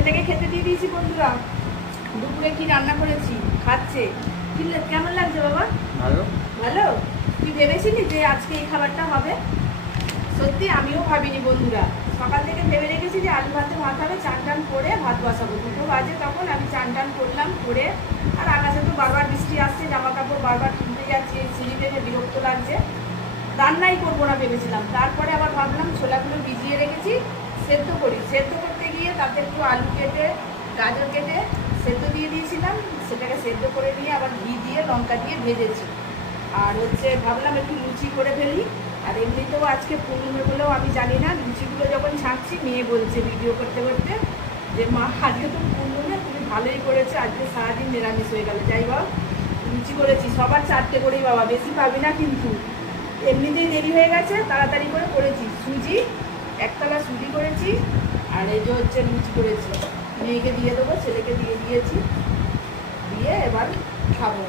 ছেলেকে খেতে দিয়ে দিয়েছি বন্ধুরা। দুপুরে কি রান্না করেছি খাচ্ছে। কেমন লাগছে বাবা? ভালো। ভালো? তুই ভেবেছিলি যে আজকে এই খাবারটা হবে? সত্যি আমিও ভাবিনি বন্ধুরা। সকাল থেকে ভেবে রেখেছি যে আলু ভাতে ভাত হবে, চান টান করে ভাত বসাবো। 2টো বাজে তখন আমি চান টান করলাম, করে আর আকাশে তো বারবার বৃষ্টি আসছে, জামা কাপড় বারবার তুলতে যাচ্ছি, সিঁড়ি দেখে বিরক্ত লাগছে। রান্নাই করবো না ভেবেছিলাম। তারপরে আবার ভাবলাম ছোলাগুলো ভিজিয়ে রেখেছি, সেদ্ধ করি। সেদ্ধ করতে গিয়ে তাতে একটু আলু কেটে গাজর কেটে সেদ্ধ দিয়ে দিয়েছিলাম। সেটাকে সেদ্ধ করে নিয়ে আবার ঘি দিয়ে লঙ্কা দিয়ে ভেজেছি। আর ভাবলাম একটু লুচি করে ফেলি। আর এমনিতেও আজকে পূর্ণিমা বলেও আমি জানি না, লুচিগুলো যখন ছাঁকছি মেয়ে বলছে ভিডিও করতে করতে যে মা আজকে তো পূর্ণিমা, তুমি ভালোই করেছো, আজকে সারাদিন নিরামিষ হয়ে গেল। যাই হোক লুচি করেছি, সবার 4টে করেই বাবা, বেশি পাবি না কিন্তু। এমনিতেই দেরি হয়ে গেছে, তাড়াতাড়ি করে করেছি। সুজি একতলা সুজি করেছি, আর এই যে লুচি করেছি। মেয়েকে দিয়ে দেবো, ছেলেকে দিয়ে দিয়েছি, দিয়ে এবার খাবো।